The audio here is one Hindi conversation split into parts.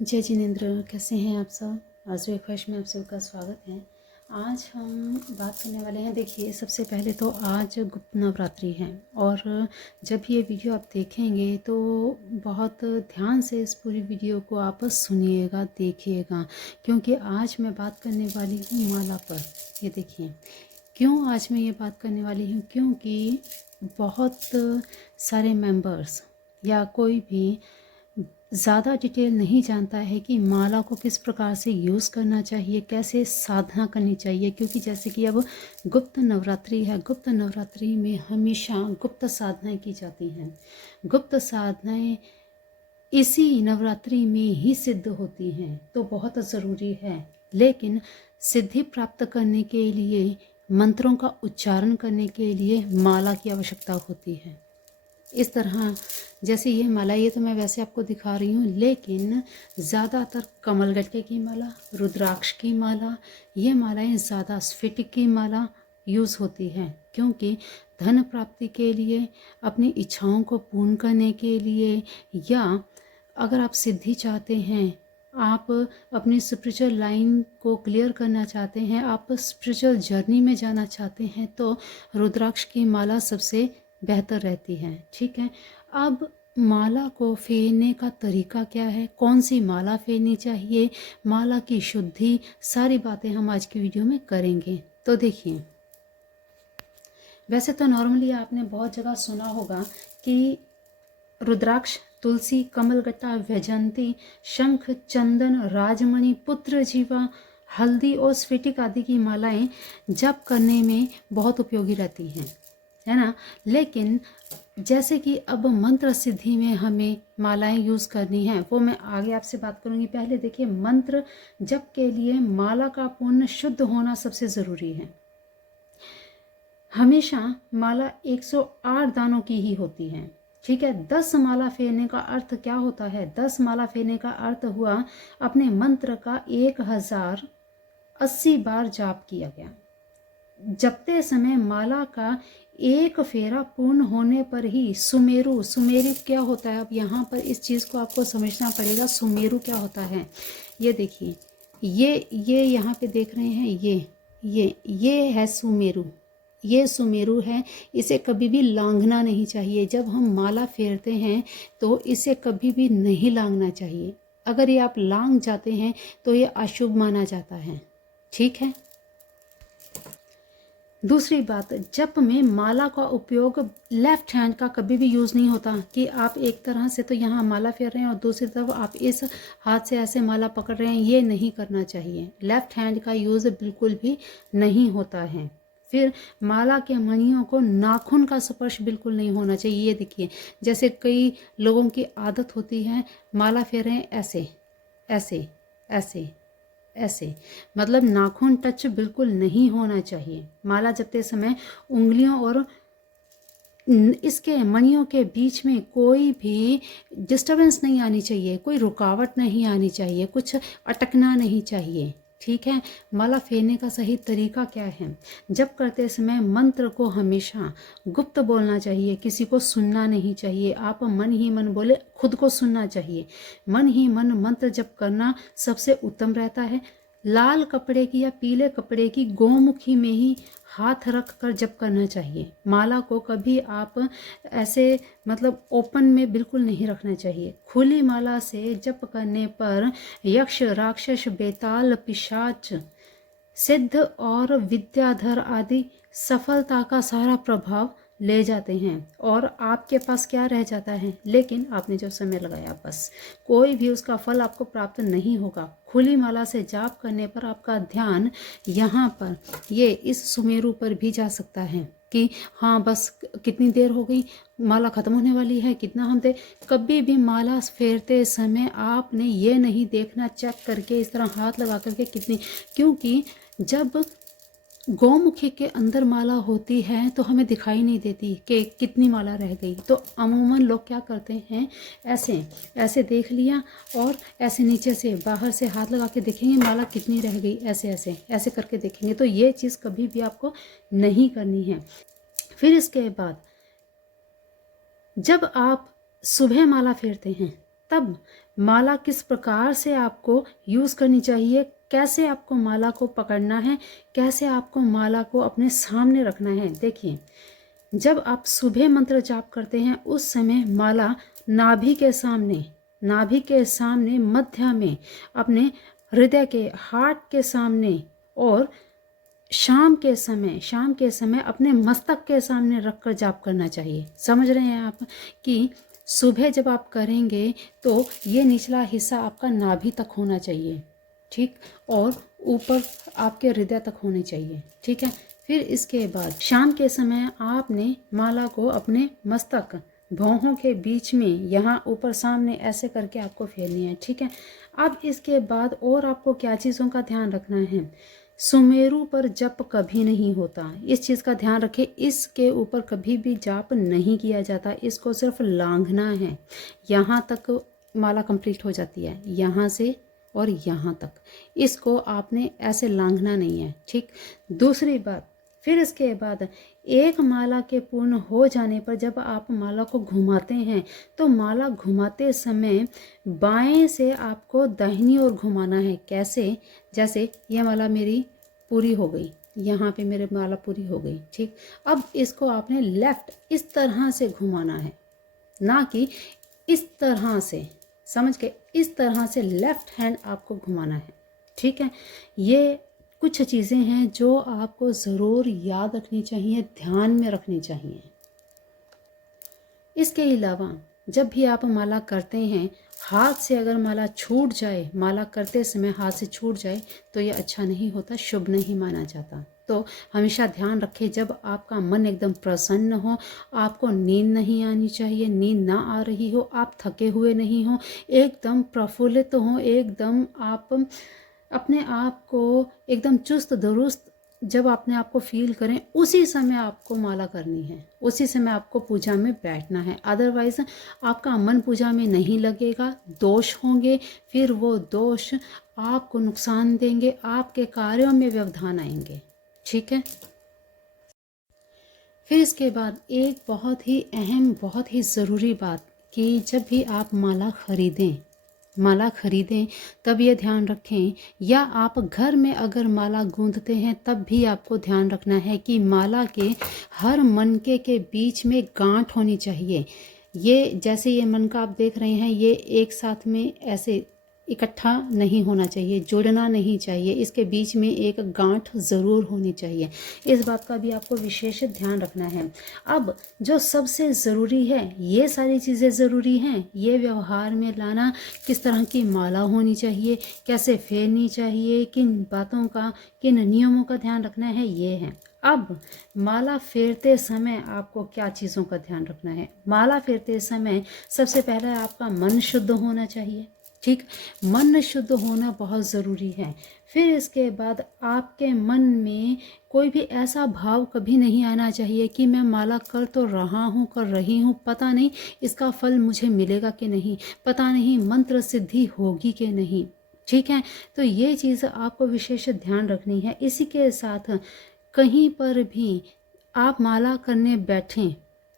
जय जिनेंद्र, कैसे हैं आप सब। आज ब्रेकफास्ट में आप सबका स्वागत है। आज हम बात करने वाले हैं। देखिए, सबसे पहले तो आज गुप्त नवरात्रि है और जब ये वीडियो आप देखेंगे तो बहुत ध्यान से इस पूरी वीडियो को आप सुनिएगा, देखिएगा, क्योंकि आज मैं बात करने वाली हूँ माला पर। ये देखिए, क्यों आज मैं ये बात करने वाली हूँ, क्योंकि बहुत सारे मेंबर्स या कोई भी ज़्यादा डिटेल नहीं जानता है कि माला को किस प्रकार से यूज़ करना चाहिए, कैसे साधना करनी चाहिए। क्योंकि जैसे कि अब गुप्त नवरात्रि है, गुप्त नवरात्रि में हमेशा गुप्त साधनाएं की जाती हैं। गुप्त साधनाएं इसी नवरात्रि में ही सिद्ध होती हैं, तो बहुत ज़रूरी है। लेकिन सिद्धि प्राप्त करने के लिए, मंत्रों का उच्चारण करने के लिए माला की आवश्यकता होती है। इस तरह जैसे ये माला, ये तो मैं वैसे आपको दिखा रही हूँ, लेकिन ज़्यादातर कमल गट्टे की माला, रुद्राक्ष की माला, ये मालाएं ज़्यादा स्फटिक की माला यूज़ होती हैं। क्योंकि धन प्राप्ति के लिए, अपनी इच्छाओं को पूर्ण करने के लिए, या अगर आप सिद्धि चाहते हैं, आप अपनी स्पिरिचुअल लाइन को क्लियर करना चाहते हैं, आप स्पिरिचुअल जर्नी में जाना चाहते हैं, तो रुद्राक्ष की माला सबसे बेहतर रहती है। ठीक है, अब माला को फेरने का तरीका क्या है, कौन सी माला फेरनी चाहिए, माला की शुद्धि, सारी बातें हम आज की वीडियो में करेंगे। तो देखिए, वैसे तो नॉर्मली आपने बहुत जगह सुना होगा कि रुद्राक्ष, तुलसी, कमलगट्टा, वैजयंती, शंख, चंदन, राजमणि, पुत्र जीवा, हल्दी और स्फटिक आदि की मालाएं जप करने में बहुत उपयोगी रहती हैं, है ना। लेकिन जैसे कि अब मंत्र सिद्धि में हमें मालाएं यूज़ करनी है, वो मैं आगे आपसे बात करूंगी। पहले देखिए, मंत्र जप के लिए माला का पूर्ण शुद्ध होना सबसे ज़रूरी है। हमेशा माला 108 दानों की ही होती है। ठीक है, 10 माला फेरने का अर्थ क्या होता है? 10 माला फेरने का अर्थ हुआ अपने मंत्र का 1080 बार जाप किया गया। जपते समय माला का एक फेरा पूर्ण होने पर ही सुमेरु, सुमेरु क्या होता है? अब यहाँ पर इस चीज़ को आपको समझना पड़ेगा। सुमेरु क्या होता है? ये देखिए, ये यहाँ पे देख रहे हैं, ये है सुमेरु। ये सुमेरु है, इसे कभी भी लांघना नहीं चाहिए। जब हम माला फेरते हैं तो इसे कभी भी नहीं लांघना चाहिए। अगर ये आप लांघ जाते हैं तो ये अशुभ माना जाता है। ठीक है। दूसरी बात, जप में माला का उपयोग लेफ्ट हैंड का कभी भी यूज़ नहीं होता कि आप एक तरह से तो यहाँ माला फेर रहे हैं और दूसरी तरफ आप इस हाथ से ऐसे माला पकड़ रहे हैं, ये नहीं करना चाहिए। लेफ्ट हैंड का यूज़ बिल्कुल भी नहीं होता है। फिर माला के मणियों को नाखून का स्पर्श बिल्कुल नहीं होना चाहिए। ये देखिए, जैसे कई लोगों की आदत होती है, माला फेर रहे हैं ऐसे ऐसे ऐसे ऐसे, मतलब नाखून टच बिल्कुल नहीं होना चाहिए। माला जपते समय उंगलियों और इसके मणियों के बीच में कोई भी डिस्टरबेंस नहीं आनी चाहिए, कोई रुकावट नहीं आनी चाहिए, कुछ अटकना नहीं चाहिए। ठीक है। माला फेरने का सही तरीका क्या है? जप करते समय मंत्र को हमेशा गुप्त बोलना चाहिए, किसी को सुनना नहीं चाहिए। आप मन ही मन बोले, खुद को सुनना चाहिए। मन ही मन मंत्र जप करना सबसे उत्तम रहता है। लाल कपड़े की या पीले कपड़े की गोमुखी में ही हाथ रख कर जप करना चाहिए। माला को कभी आप ऐसे मतलब ओपन में बिल्कुल नहीं रखना चाहिए। खुली माला से जप करने पर यक्ष, राक्षस, बेताल, पिशाच, सिद्ध और विद्याधर आदि सफलता का सारा प्रभाव ले जाते हैं और आपके पास क्या रह जाता है? लेकिन आपने जो समय लगाया, बस कोई भी उसका फल आपको प्राप्त नहीं होगा। खुली माला से जाप करने पर आपका ध्यान यहाँ पर, ये इस सुमेरु पर भी जा सकता है कि हाँ बस कितनी देर हो गई, माला ख़त्म होने वाली है, कितना हम दे। कभी भी माला फेरते समय आपने ये नहीं देखना चेक करके इस तरह हाथ लगा करके कितनी, क्योंकि जब गौमुखी के अंदर माला होती है तो हमें दिखाई नहीं देती कि कितनी माला रह गई। तो अमूमन लोग क्या करते हैं, ऐसे ऐसे देख लिया और ऐसे नीचे से बाहर से हाथ लगा के देखेंगे माला कितनी रह गई, ऐसे ऐसे ऐसे करके देखेंगे। तो ये चीज़ कभी भी आपको नहीं करनी है। फिर इसके बाद जब आप सुबह माला फेरते हैं तब माला किस प्रकार से आपको यूज़ करनी चाहिए, कैसे आपको माला को पकड़ना है, कैसे आपको माला को अपने सामने रखना है। देखिए, जब आप सुबह मंत्र जाप करते हैं उस समय माला नाभि के सामने मध्य में, अपने हृदय के हार्ट के सामने, और शाम के समय अपने मस्तक के सामने रखकर जाप करना चाहिए। समझ रहे हैं आप कि सुबह जब आप करेंगे तो ये निचला हिस्सा आपका नाभि तक होना चाहिए, ठीक, और ऊपर आपके हृदय तक होनी चाहिए, ठीक है। फिर इसके बाद शाम के समय आपने माला को अपने मस्तक भौहों के बीच में यहाँ ऊपर सामने ऐसे करके आपको फेरनी है, ठीक है। अब इसके बाद और आपको क्या चीज़ों का ध्यान रखना है, सुमेरु पर जप कभी नहीं होता, इस चीज़ का ध्यान रखें। इसके ऊपर कभी भी जाप नहीं किया जाता, इसको सिर्फ लांघना है। यहाँ तक माला कंप्लीट हो जाती है, यहाँ से और यहाँ तक, इसको आपने ऐसे लांघना नहीं है, ठीक। दूसरी बात, फिर इसके बाद एक माला के पूर्ण हो जाने पर जब आप माला को घुमाते हैं तो माला घुमाते समय बाएं से आपको दाहिनी ओर घुमाना है। कैसे, जैसे ये माला मेरी पूरी हो गई, यहाँ पे मेरे माला पूरी हो गई, ठीक। अब इसको आपने लेफ्ट इस तरह से घुमाना है, ना कि इस तरह से, समझ के, इस तरह से लेफ्ट हैंड आपको घुमाना है, ठीक है। ये कुछ चीज़ें हैं जो आपको ज़रूर याद रखनी चाहिए, ध्यान में रखनी चाहिए। इसके अलावा जब भी आप माला करते हैं, हाथ से अगर माला छूट जाए, माला करते समय हाथ से छूट जाए तो ये अच्छा नहीं होता, शुभ नहीं माना जाता। तो हमेशा ध्यान रखें, जब आपका मन एकदम प्रसन्न हो, आपको नींद नहीं आनी चाहिए, नींद ना आ रही हो, आप थके हुए नहीं हो, एकदम प्रफुल्लित हो, एकदम आप अपने आप को एकदम चुस्त दुरुस्त जब अपने आप को फील करें, उसी समय आपको माला करनी है, उसी समय आपको पूजा में बैठना है। अदरवाइज आपका मन पूजा में नहीं लगेगा, दोष होंगे, फिर वो दोष आपको नुकसान देंगे, आपके कार्यों में व्यवधान आएंगे, ठीक है। फिर इसके बाद एक बहुत ही अहम, बहुत ही ज़रूरी बात, कि जब भी आप माला खरीदें तब ये ध्यान रखें, या आप घर में अगर माला गूंथते हैं तब भी आपको ध्यान रखना है कि माला के हर मनके के बीच में गांठ होनी चाहिए। ये जैसे ये मनका आप देख रहे हैं, ये एक साथ में ऐसे इकट्ठा नहीं होना चाहिए, जुड़ना नहीं चाहिए, इसके बीच में एक गांठ ज़रूर होनी चाहिए। इस बात का भी आपको विशेष ध्यान रखना है। अब जो सबसे ज़रूरी है, ये सारी चीज़ें ज़रूरी हैं, ये व्यवहार में लाना, किस तरह की माला होनी चाहिए, कैसे फेरनी चाहिए, किन बातों का, किन नियमों का ध्यान रखना है, ये है। अब माला फेरते समय आपको क्या चीज़ों का ध्यान रखना है। माला फेरते समय सबसे पहले आपका मन शुद्ध होना चाहिए, ठीक, मन शुद्ध होना बहुत ज़रूरी है। फिर इसके बाद आपके मन में कोई भी ऐसा भाव कभी नहीं आना चाहिए कि मैं माला कर तो रहा हूँ, कर रही हूँ, पता नहीं इसका फल मुझे मिलेगा कि नहीं, पता नहीं मंत्र सिद्धि होगी कि नहीं, ठीक है। तो ये चीज़ आपको विशेष ध्यान रखनी है। इसी के साथ कहीं पर भी आप माला करने बैठें,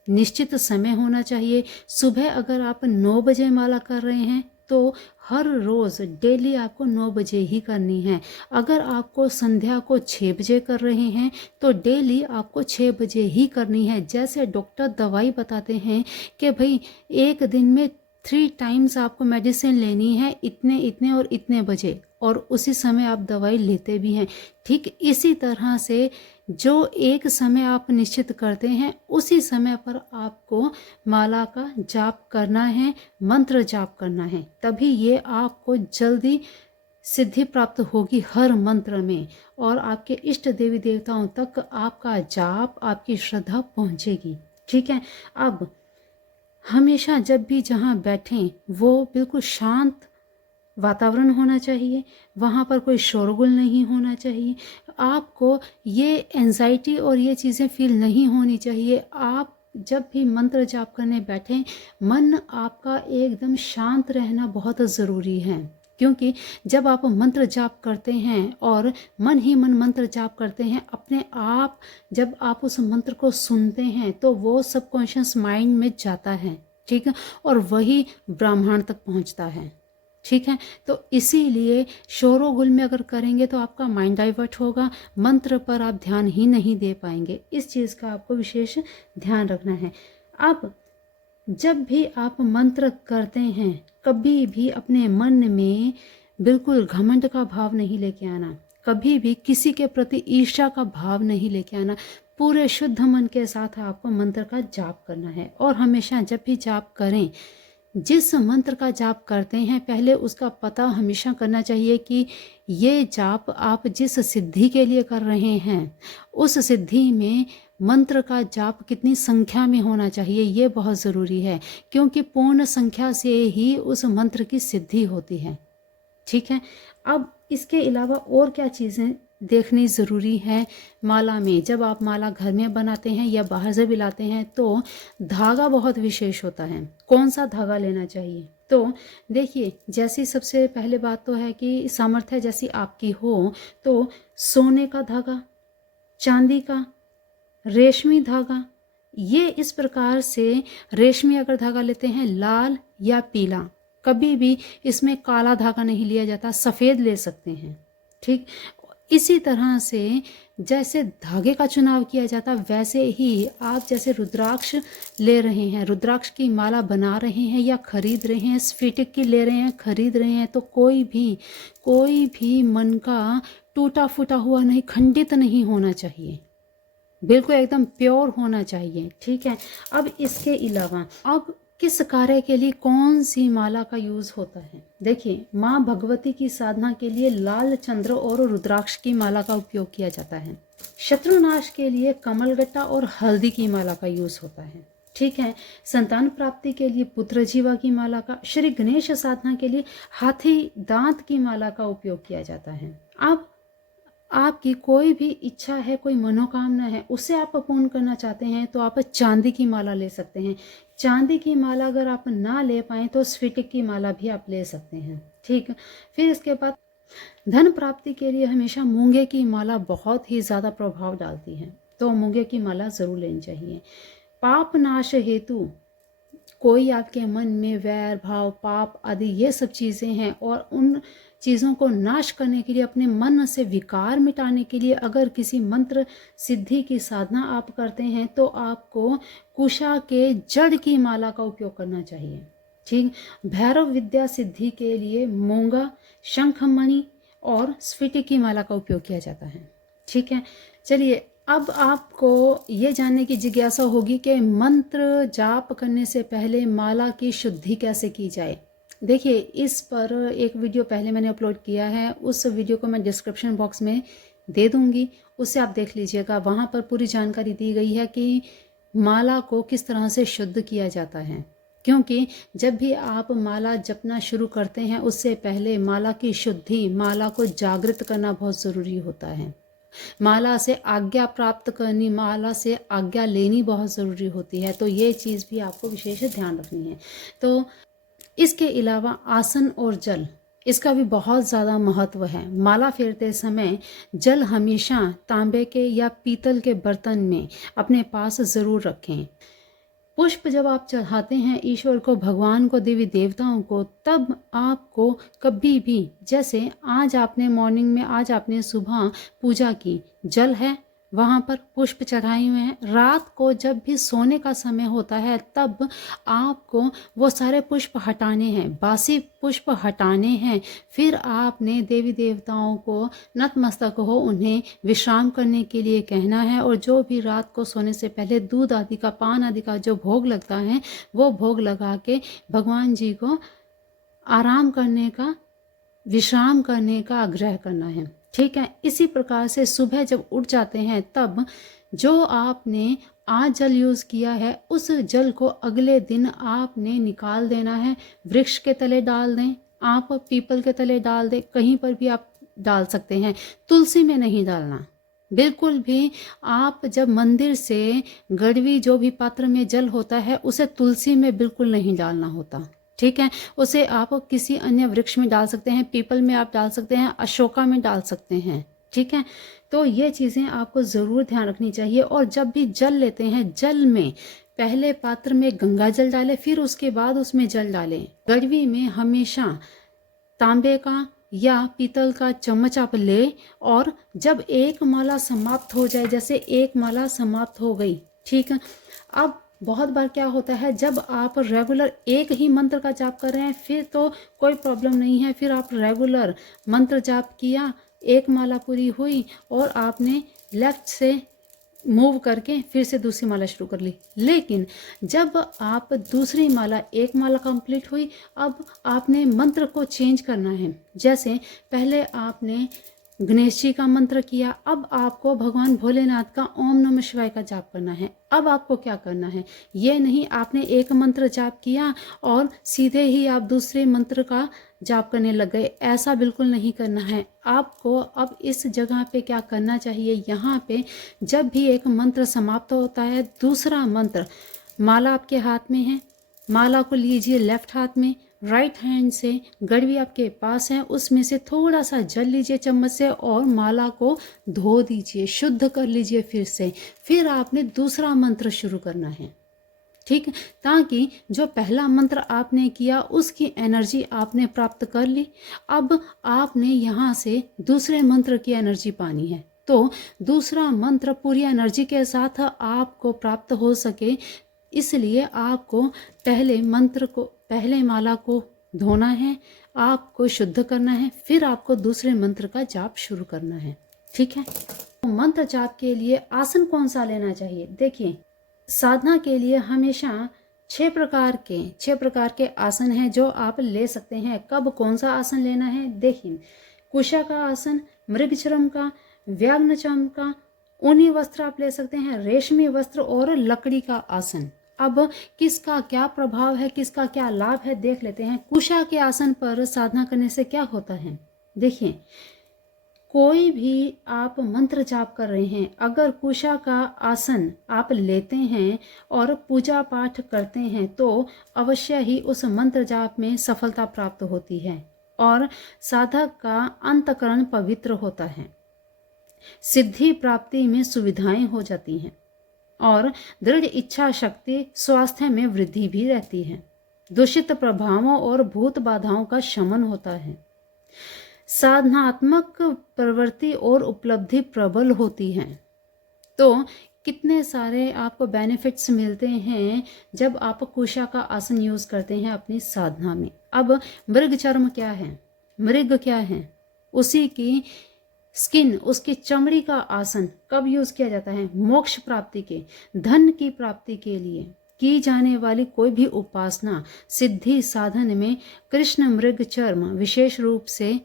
निश्चित समय होना चाहिए। सुबह अगर आप 9 बजे माला कर रहे हैं तो हर रोज़ डेली आपको 9 बजे ही करनी है। अगर आपको संध्या को 6 बजे कर रहे हैं तो डेली आपको 6 बजे ही करनी है। जैसे डॉक्टर दवाई बताते हैं कि भाई एक दिन में 3 टाइम्स आपको मेडिसिन लेनी है, इतने इतने और इतने बजे, और उसी समय आप दवाई लेते भी हैं। ठीक इसी तरह से जो एक समय आप निश्चित करते हैं, उसी समय पर आपको माला का जाप करना है, मंत्र जाप करना है, तभी ये आपको जल्दी सिद्धि प्राप्त होगी हर मंत्र में, और आपके इष्ट देवी देवताओं तक आपका जाप, आपकी श्रद्धा पहुंचेगी। ठीक है। अब हमेशा जब भी जहाँ बैठें वो बिल्कुल शांत वातावरण होना चाहिए, वहाँ पर कोई शोरगुल नहीं होना चाहिए, आपको ये एंजाइटी और ये चीज़ें फील नहीं होनी चाहिए। आप जब भी मंत्र जाप करने बैठें, मन आपका एकदम शांत रहना बहुत ज़रूरी है, क्योंकि जब आप मंत्र जाप करते हैं और मन ही मन मंत्र जाप करते हैं, अपने आप जब आप उस मंत्र को सुनते हैं तो वो सबकॉन्शियस माइंड में जाता है, ठीक है, और वही ब्रह्मांड तक पहुंचता है। ठीक है। तो इसीलिए शोरोगुल में अगर करेंगे तो आपका माइंड डाइवर्ट होगा, मंत्र पर आप ध्यान ही नहीं दे पाएंगे। इस चीज़ का आपको विशेष ध्यान रखना है। अब जब भी आप मंत्र करते हैं, कभी भी अपने मन में बिल्कुल घमंड का भाव नहीं लेके आना, कभी भी किसी के प्रति ईर्ष्या का भाव नहीं लेके आना। पूरे शुद्ध मन के साथ आपको मंत्र का जाप करना है। और हमेशा जब भी जाप करें, जिस मंत्र का जाप करते हैं पहले उसका पता हमेशा करना चाहिए कि ये जाप आप जिस सिद्धि के लिए कर रहे हैं उस सिद्धि में मंत्र का जाप कितनी संख्या में होना चाहिए, ये बहुत ज़रूरी है, क्योंकि पूर्ण संख्या से ही उस मंत्र की सिद्धि होती है। ठीक है। अब इसके अलावा और क्या चीज़ें देखनी ज़रूरी है माला में। जब आप माला घर में बनाते हैं या बाहर से भी लाते हैं तो धागा बहुत विशेष होता है। कौन सा धागा लेना चाहिए? तो देखिए, जैसी सबसे पहले बात तो है कि सामर्थ्य जैसी आपकी हो तो सोने का धागा, चांदी का, रेशमी धागा, ये इस प्रकार से रेशमी अगर धागा लेते हैं लाल या पीला, कभी भी इसमें काला धागा नहीं लिया जाता, सफ़ेद ले सकते हैं। ठीक, इसी तरह से जैसे धागे का चुनाव किया जाता वैसे ही आप जैसे रुद्राक्ष ले रहे हैं, रुद्राक्ष की माला बना रहे हैं या खरीद रहे हैं, स्फटिक की ले रहे हैं, खरीद रहे हैं, तो कोई भी मन का टूटा फूटा हुआ नहीं, खंडित नहीं होना चाहिए, बिल्कुल एकदम प्योर होना चाहिए। ठीक है। अब इसके अलावा अब किस कार्य के लिए कौन सी माला का यूज़ होता है? देखिए, माँ भगवती की साधना के लिए लाल चंद्र और रुद्राक्ष की माला का उपयोग किया जाता है। शत्रुनाश के लिए कमलगट्टा और हल्दी की माला का यूज़ होता है। ठीक है। संतान प्राप्ति के लिए पुत्र जीवा की माला का, श्री गणेश साधना के लिए हाथी दांत की माला का उपयोग किया जाता है। अब आपकी कोई भी इच्छा है, कोई मनोकामना है, उसे आप पूर्ण करना चाहते हैं तो आप चांदी की माला ले सकते हैं। चांदी की माला अगर आप ना ले पाएँ तो स्फटिक की माला भी आप ले सकते हैं। ठीक। फिर इसके बाद धन प्राप्ति के लिए हमेशा मूंगे की माला बहुत ही ज़्यादा प्रभाव डालती है, तो मूंगे की माला ज़रूर लेनी चाहिए। पाप नाश हेतु कोई आपके मन में वैर भाव, पाप आदि ये सब चीज़ें हैं और उन चीज़ों को नाश करने के लिए, अपने मन से विकार मिटाने के लिए अगर किसी मंत्र सिद्धि की साधना आप करते हैं तो आपको कुशा के जड़ की माला का उपयोग करना चाहिए। ठीक। भैरव विद्या सिद्धि के लिए मूंगा, शंखमणि और स्फटिक की माला का उपयोग किया जाता है। ठीक है। चलिए, अब आपको ये जानने की जिज्ञासा होगी कि मंत्र जाप करने से पहले माला की शुद्धि कैसे की जाए। देखिए, इस पर एक वीडियो पहले मैंने अपलोड किया है, उस वीडियो को मैं डिस्क्रिप्शन बॉक्स में दे दूंगी, उससे आप देख लीजिएगा। वहाँ पर पूरी जानकारी दी गई है कि माला को किस तरह से शुद्ध किया जाता है, क्योंकि जब भी आप माला जपना शुरू करते हैं उससे पहले माला की शुद्धि, माला को जागृत करना बहुत ज़रूरी होता है। माला से आज्ञा प्राप्त करनी, माला से आज्ञा लेनी बहुत ज़रूरी होती है, तो ये चीज़ भी आपको विशेष ध्यान रखनी है। तो इसके अलावा आसन और जल, इसका भी बहुत ज़्यादा महत्व है। माला फेरते समय जल हमेशा तांबे के या पीतल के बर्तन में अपने पास ज़रूर रखें। पुष्प जब आप चढ़ाते हैं ईश्वर को, भगवान को, देवी देवताओं को, तब आपको कभी भी, जैसे आज आपने मॉर्निंग में, आज आपने सुबह पूजा की, जल है वहाँ पर, पुष्प चढ़ाए हुए हैं, रात को जब भी सोने का समय होता है तब आपको वो सारे पुष्प हटाने हैं, बासी पुष्प हटाने हैं। फिर आपने देवी देवताओं को नतमस्तक हो उन्हें विश्राम करने के लिए कहना है, और जो भी रात को सोने से पहले दूध आदि का, पान आदि का जो भोग लगता है वो भोग लगा के भगवान जी को आराम करने का, विश्राम करने का आग्रह करना है। ठीक है। इसी प्रकार से सुबह जब उठ जाते हैं तब जो आपने आज जल यूज़ किया है उस जल को अगले दिन आपने निकाल देना है, वृक्ष के तले डाल दें, आप पीपल के तले डाल दें, कहीं पर भी आप डाल सकते हैं, तुलसी में नहीं डालना बिल्कुल भी। आप जब मंदिर से गड़वी जो भी पात्र में जल होता है उसे तुलसी में बिल्कुल नहीं डालना होता। ठीक है। उसे आप किसी अन्य वृक्ष में डाल सकते हैं, पीपल में आप डाल सकते हैं, अशोका में डाल सकते हैं। ठीक है। तो ये चीज़ें आपको ज़रूर ध्यान रखनी चाहिए। और जब भी जल लेते हैं, जल में पहले पात्र में गंगा जल डालें, फिर उसके बाद उसमें जल डालें। गड़वी में हमेशा तांबे का या पीतल का चम्मच आप ले, और जब एक माला समाप्त हो जाए, जैसे एक माला समाप्त हो गई, ठीक है, अब बहुत बार क्या होता है, जब आप रेगुलर एक ही मंत्र का जाप कर रहे हैं फिर तो कोई प्रॉब्लम नहीं है, फिर आप रेगुलर मंत्र जाप किया, एक माला पूरी हुई और आपने लेफ्ट से मूव करके फिर से दूसरी माला शुरू कर ली। लेकिन जब आप दूसरी माला, एक माला कंप्लीट हुई, अब आपने मंत्र को चेंज करना है। जैसे पहले आपने गणेश जी का मंत्र किया, अब आपको भगवान भोलेनाथ का ओम नमः शिवाय का जाप करना है। अब आपको क्या करना है, ये नहीं आपने एक मंत्र जाप किया और सीधे ही आप दूसरे मंत्र का जाप करने लग गए, ऐसा बिल्कुल नहीं करना है आपको। अब इस जगह पे क्या करना चाहिए, यहाँ पे जब भी एक मंत्र समाप्त होता है, दूसरा मंत्र, माला आपके हाथ में है, माला को लीजिए लेफ्ट हाथ में, राइट हैंड से गड़वी आपके पास है, उसमें से थोड़ा सा जल लीजिए चम्मच से और माला को धो दीजिए, शुद्ध कर लीजिए फिर आपने दूसरा मंत्र शुरू करना है, ठीक है, ताकि जो पहला मंत्र आपने किया उसकी एनर्जी आपने प्राप्त कर ली। अब आपने यहाँ से दूसरे मंत्र की एनर्जी पानी है, तो दूसरा मंत्र पूरी एनर्जी के साथ आपको प्राप्त हो सके, इसलिए आपको पहले माला को धोना है, आपको शुद्ध करना है, फिर आपको दूसरे मंत्र का जाप शुरू करना है, ठीक है। तो मंत्र जाप के लिए आसन कौन सा लेना चाहिए, देखिए साधना के लिए हमेशा 6 प्रकार के आसन हैं जो आप ले सकते हैं। कब कौन सा आसन लेना है, देखिए कुशा का आसन, मृगचर्म का, व्याघ्रचर्म का, ऊनी वस्त्र आप ले सकते हैं, रेशमी वस्त्र और लकड़ी का आसन। अब किसका क्या प्रभाव है, किसका क्या लाभ है, देख लेते हैं। कुशा के आसन पर साधना करने से क्या होता है, देखिए कोई भी आप मंत्र जाप कर रहे हैं, अगर कुशा का आसन आप लेते हैं और पूजा पाठ करते हैं तो अवश्य ही उस मंत्र जाप में सफलता प्राप्त होती है और साधक का अंतःकरण पवित्र होता है, सिद्धि प्राप्ति में सुविधाएं हो जाती हैं और दृढ़ इच्छा शक्ति, स्वास्थ्य में वृद्धि भी रहती है, दूषित प्रभावों और भूत बाधाओं का शमन होता है, साधनात्मक प्रवृत्ति और उपलब्धि प्रबल होती है। तो कितने सारे आपको बेनिफिट्स मिलते हैं जब आप कुशा का आसन यूज करते हैं अपनी साधना में। अब मृगचर्म क्या है, मृग क्या है, उसी की स्किन, उसकी चमड़ी का आसन कब यूज किया जाता है, मोक्ष प्राप्ति के, धन की प्राप्ति के लिए की जाने वाली कोई भी उपासना सिद्धि साधन में कृष्ण मृग चर्म विशेष रूप से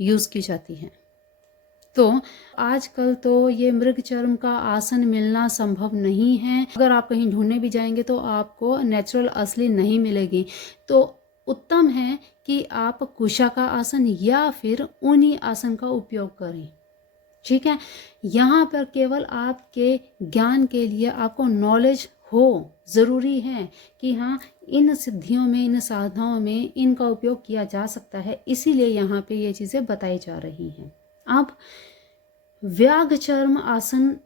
यूज की जाती है। तो आजकल तो ये मृग चर्म का आसन मिलना संभव नहीं है, अगर आप कहीं ढूंढने भी जाएंगे तो आपको नेचुरल असली नहीं मिलेगी। तो उत्तम है कि आप कुशा का आसन या फिर ऊनी आसन का उपयोग करें, ठीक है। यहाँ पर केवल आपके ज्ञान के लिए आपको नॉलेज हो, ज़रूरी है कि हाँ इन सिद्धियों में, इन साधनाओं में इनका उपयोग किया जा सकता है, इसीलिए यहाँ पे ये चीज़ें बताई जा रही हैं। अब व्याघ्रचर्म आसन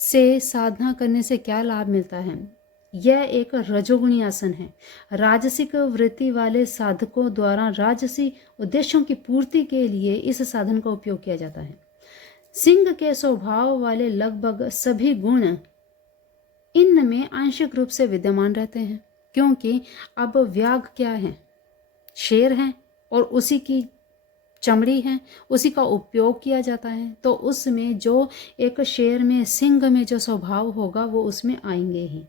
से साधना करने से क्या लाभ मिलता है, यह एक रजोगुणी आसन है। राजसिक वृत्ति वाले साधकों द्वारा राजसी उद्देश्यों की पूर्ति के लिए इस साधन का उपयोग किया जाता है। सिंह के स्वभाव वाले लगभग सभी गुण इनमें आंशिक रूप से विद्यमान रहते हैं, क्योंकि अब व्याघ्र क्या है, शेर है और उसी की चमड़ी है, उसी का उपयोग किया जाता है, तो उसमें जो एक शेर में, सिंह में जो स्वभाव होगा वो उसमें आएंगे ही।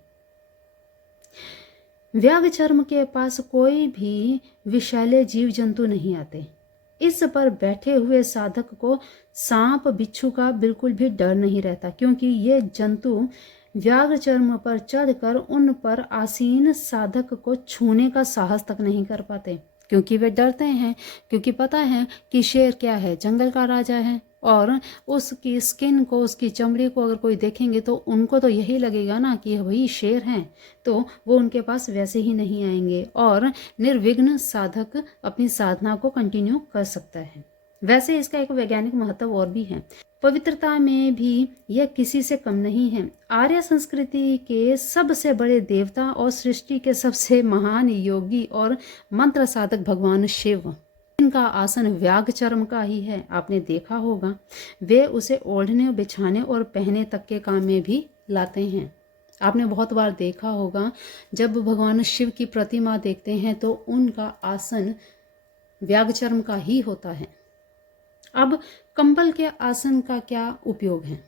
व्याघ्रचर्म के पास कोई भी विषैले जीव जंतु नहीं आते। इस पर बैठे हुए साधक को सांप बिच्छू का बिल्कुल भी डर नहीं रहता, क्योंकि ये जंतु व्याघ्रचर्म पर चढ़कर उन पर आसीन साधक को छूने का साहस तक नहीं कर पाते, क्योंकि वे डरते हैं, क्योंकि पता है कि शेर क्या है, जंगल का राजा है और उसकी स्किन को, उसकी चमड़ी को अगर कोई देखेंगे तो उनको तो यही लगेगा ना कि वही शेर हैं, तो वो उनके पास वैसे ही नहीं आएंगे और निर्विघ्न साधक अपनी साधना को कंटिन्यू कर सकता है। वैसे इसका एक वैज्ञानिक महत्व और भी है, पवित्रता में भी यह किसी से कम नहीं है। आर्य संस्कृति के सबसे बड़े देवता और सृष्टि के सबसे महान योगी और मंत्र साधक भगवान शिव, जिनका आसन व्याघ चर्म का ही है, आपने देखा होगा, वे उसे ओढ़ने, बिछाने और पहने तक के काम में भी लाते हैं। आपने बहुत बार देखा होगा, जब भगवान शिव की प्रतिमा देखते हैं तो उनका आसन व्याघ चर्म का ही होता है। अब कंबल के आसन का क्या उपयोग है?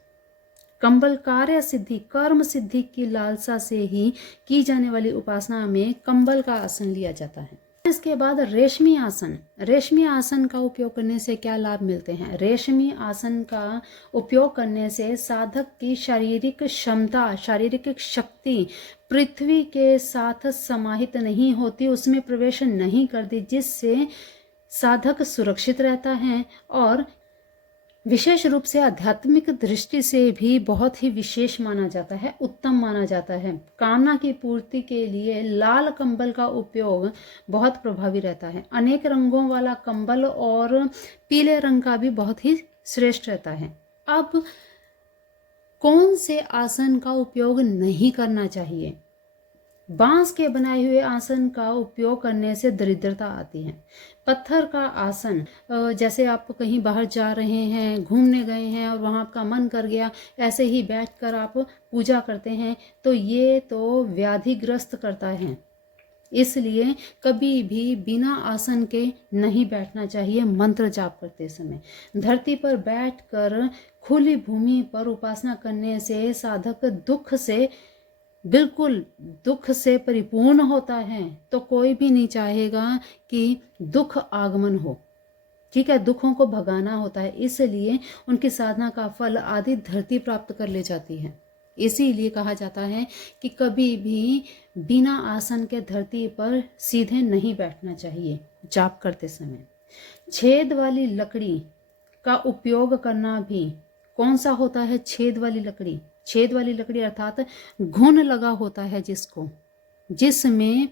कंबल कार्य सिद्धि, कर्म सिद्धि की लालसा से ही की जाने वाली उपासना में कंबल का आसन लिया जाता है। इसके बाद रेशमी आसन। रेशमी आसन का उपयोग करने से क्या लाभ मिलते हैं? रेशमी आसन का उपयोग करने से साधक की शारीरिक क्षमता, शारीरिक शक्ति पृथ्वी के साथ समाहित नहीं होती, उसमें प्रवेश नहीं करती, जिससे साधक सुरक्षित रहता है और विशेष रूप से आध्यात्मिक दृष्टि से भी बहुत ही विशेष माना जाता है, उत्तम माना जाता है। कामना की पूर्ति के लिए लाल कंबल का उपयोग बहुत प्रभावी रहता है। अनेक रंगों वाला कंबल और पीले रंग का भी बहुत ही श्रेष्ठ रहता है। अब कौन से आसन का उपयोग नहीं करना चाहिए? बांस के बनाए हुए आसन का उपयोग करने से दरिद्रता आती है। पत्थर का आसन, जैसे आप कहीं बाहर जा रहे हैं, घूमने गए हैं और वहाँ आपका मन कर गया, ऐसे ही बैठकर आप पूजा करते हैं, तो ये तो व्याधिग्रस्त करता है। इसलिए कभी भी बिना आसन के नहीं बैठना चाहिए मंत्र जाप करते समय। धरती पर बैठकर खुली भूमि पर उपासना करने से साधक बिल्कुल दुख से परिपूर्ण होता है, तो कोई भी नहीं चाहेगा कि दुख आगमन हो। ठीक है, दुखों को भगाना होता है, इसलिए उनकी साधना का फल आदि धरती प्राप्त कर ले जाती है। इसीलिए कहा जाता है कि कभी भी बिना आसन के धरती पर सीधे नहीं बैठना चाहिए जाप करते समय। छेद वाली लकड़ी का उपयोग करना भी, कौन सा होता है छेद वाली लकड़ी? छेद वाली लकड़ी अर्थात घुन लगा होता है, जिसमें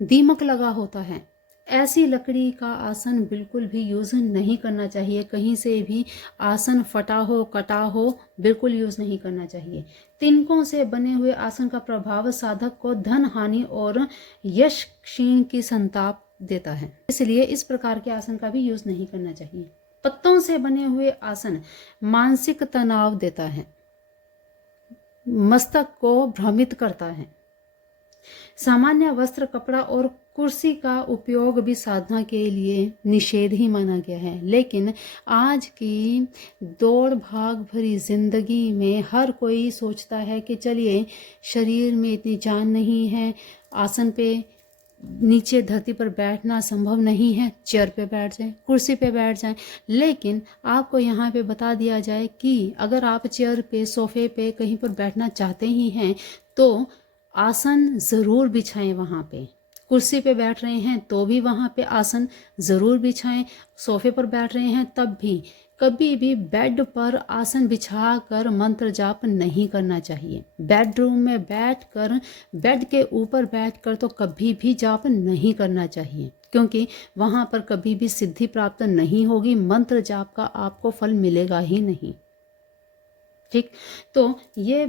दीमक लगा होता है, ऐसी लकड़ी का आसन बिल्कुल भी यूज़ नहीं करना चाहिए। कहीं से भी आसन फटा हो, कटा हो, बिल्कुल यूज़ नहीं करना चाहिए। तिनकों से बने हुए आसन का प्रभाव साधक को धन हानि और यश क्षीण की संताप देता है, इसलिए इस प्रकार के आसन का भी यूज़ नहीं करना चाहिए। पत्तों से बने हुए आसन मानसिक तनाव देता है, मस्तक को भ्रमित करता है। सामान्य वस्त्र, कपड़ा और कुर्सी का उपयोग भी साधना के लिए निषेध ही माना गया है। लेकिन आज की दौड़ भाग भरी जिंदगी में हर कोई सोचता है कि चलिए, शरीर में इतनी जान नहीं है, आसन पे नीचे धरती पर बैठना संभव नहीं है, चेयर पे बैठ जाएं, कुर्सी पे बैठ जाएं। लेकिन आपको यहाँ पे बता दिया जाए कि अगर आप चेयर पे, सोफे पे कहीं पर बैठना चाहते ही हैं तो आसन ज़रूर बिछाएं। वहाँ पे कुर्सी पे बैठ रहे हैं तो भी वहाँ पे आसन ज़रूर बिछाएं, सोफे पर बैठ रहे हैं तब भी। कभी भी बेड पर आसन बिछाकर मंत्र जाप नहीं करना चाहिए। बेडरूम में बैठकर, बेड के ऊपर बैठकर तो कभी भी जाप नहीं करना चाहिए, क्योंकि वहाँ पर कभी भी सिद्धि प्राप्त नहीं होगी, मंत्र जाप का आपको फल मिलेगा ही नहीं। ठीक, तो ये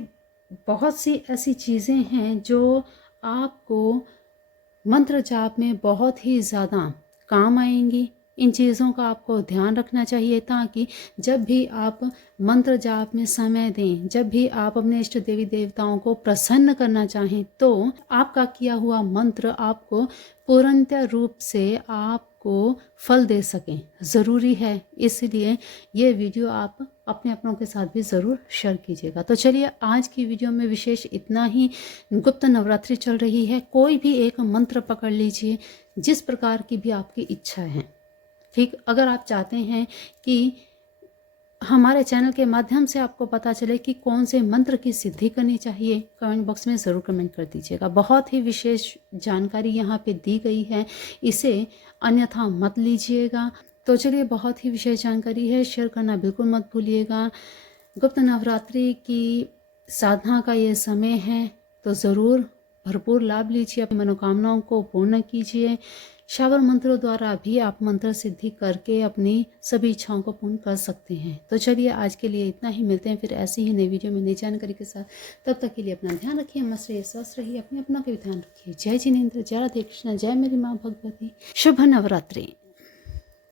बहुत सी ऐसी चीज़ें हैं जो आपको मंत्र जाप में बहुत ही ज़्यादा काम आएंगी। इन चीज़ों का आपको ध्यान रखना चाहिए, ताकि जब भी आप मंत्र जाप में समय दें, जब भी आप अपने इष्ट देवी देवताओं को प्रसन्न करना चाहें, तो आपका किया हुआ मंत्र आपको पूर्णतः रूप से आपको फल दे सकें। ज़रूरी है, इसलिए ये वीडियो आप अपने अपनों के साथ भी ज़रूर शेयर कीजिएगा। तो चलिए, आज की वीडियो में विशेष इतना ही। गुप्त नवरात्रि चल रही है, कोई भी एक मंत्र पकड़ लीजिए, जिस प्रकार की भी आपकी इच्छा है। ठीक, अगर आप चाहते हैं कि हमारे चैनल के माध्यम से आपको पता चले कि कौन से मंत्र की सिद्धि करनी चाहिए, कमेंट बॉक्स में ज़रूर कमेंट कर दीजिएगा। बहुत ही विशेष जानकारी यहाँ पे दी गई है, इसे अन्यथा मत लीजिएगा। तो चलिए, बहुत ही विशेष जानकारी है, शेयर करना बिल्कुल मत भूलिएगा। गुप्त नवरात्रि की साधना का ये समय है, तो ज़रूर भरपूर लाभ लीजिए, अपनी मनोकामनाओं को पूर्ण कीजिए। शावर मंत्रों द्वारा भी आप मंत्र सिद्धि करके अपनी सभी इच्छाओं को पूर्ण कर सकते हैं। तो चलिए, आज के लिए इतना ही। मिलते हैं फिर ऐसी ही नई वीडियो में नई जानकारी के साथ। तब तक के लिए अपना ध्यान रखिए, मस्त रहिए, स्वस्थ रहिए, अपने अपनों का भी ध्यान रखिए। जय जिनेंद्र, जय राधे कृष्ण, जय मेरी माँ भगवती। शुभ नवरात्रि।